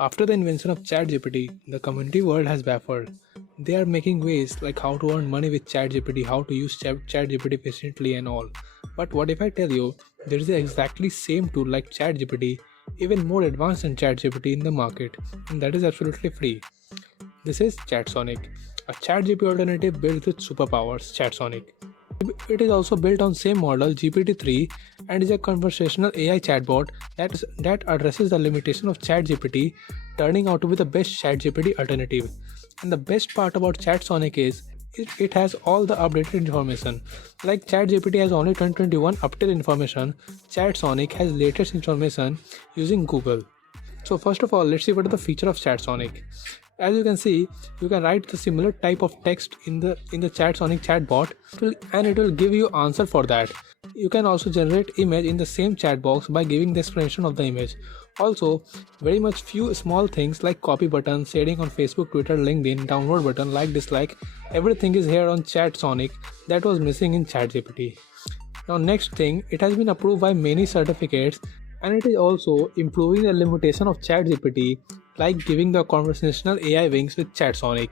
After the invention of ChatGPT, the community world has baffled. They are making ways like how to earn money with ChatGPT, how to use ChatGPT efficiently and all. But what if I tell you there is the exactly same tool like ChatGPT, even more advanced than ChatGPT in the market, and that is absolutely free. This is Chatsonic, a ChatGPT alternative built with superpowers, Chatsonic. It is also built on same model GPT-3 and is a conversational AI chatbot that addresses the limitation of ChatGPT, turning out to be the best ChatGPT alternative. And the best part about Chatsonic is it has all the updated information. Like ChatGPT has only 2021 updated information, Chatsonic has latest information using Google. So first of all, let's see what is the feature of Chatsonic. As you can see, you can write the similar type of text in the Chatsonic chatbot and it will give you answer for that. You can also generate image in the same chat box by giving the explanation of the image. Also, very much few small things like copy button, sharing on Facebook, Twitter, LinkedIn, download button, like, dislike, everything is here on Chatsonic that was missing in ChatGPT. Now next thing, it has been approved by many certificates and it is also improving the limitation of ChatGPT, like giving the conversational AI wings with Chatsonic,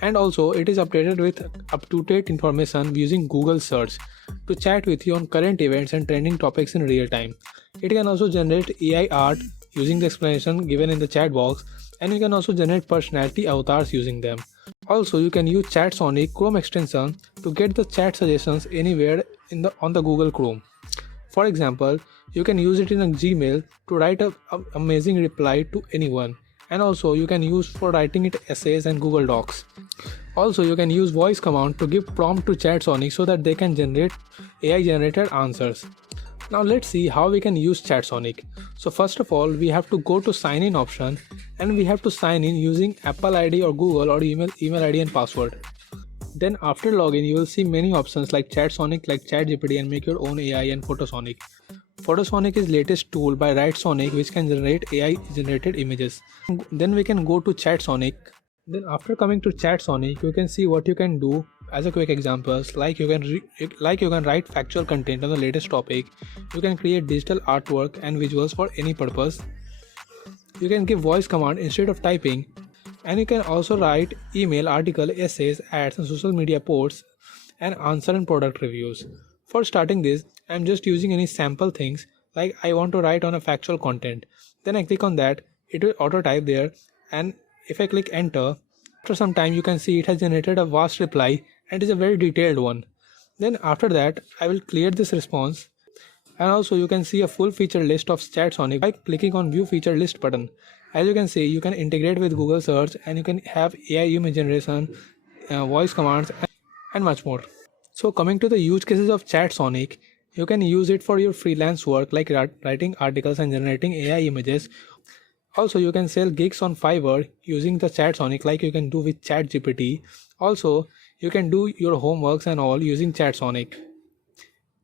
and also it is updated with up-to-date information using Google search to chat with you on current events and trending topics in real time. It can also generate AI art using the explanation given in the chat box, and you can also generate personality avatars using them. Also, you can use Chatsonic Chrome extension to get the chat suggestions anywhere on the Google Chrome. For example, you can use it in a Gmail to write an amazing reply to anyone. And also you can use for writing it essays and Google Docs. Also you can use voice command to give prompt to Chatsonic so that they can generate AI generated answers. Now let's see how we can use Chatsonic. So first of all, we have to go to sign in option and we have to sign in using Apple ID or Google or email ID and password. Then after login you will see many options like Chatsonic, like ChatGPT, and make your own AI and Photosonic. Photosonic is latest tool by Sonic which can generate AI generated images. Then we can go to Chatsonic. Then after coming to Chatsonic, you can see what you can do as a quick examples, like you can write factual content on the latest topic. You can create digital artwork and visuals for any purpose. You can give voice command instead of typing, and you can also write email, article, essays, ads, and social media posts, and answer and product reviews. For starting this, I am just using any sample things, like I want to write on a factual content. Then I click on that, it will auto type there, and if I click enter, after some time you can see it has generated a vast reply and it is a very detailed one. Then after that, I will clear this response, and also you can see a full feature list of Chatsonic by clicking on view feature list button. As you can see, you can integrate with Google search and you can have AI image generation, voice commands, and much more. So coming to the use cases of Chatsonic, you can use it for your freelance work like writing articles and generating AI images. Also you can sell gigs on Fiverr using the Chatsonic like you can do with ChatGPT. Also you can do your homeworks and all using Chatsonic.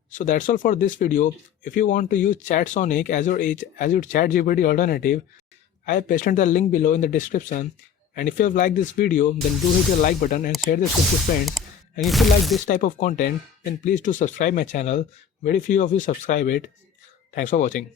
So that's all for this video. If you want to use Chatsonic as your ChatGPT alternative, I have pasted the link below in the description. And if you have liked this video, then do hit the like button and share this with your friends. And if you like this type of content, then please do subscribe my channel. Very few of you subscribe it. Thanks for watching.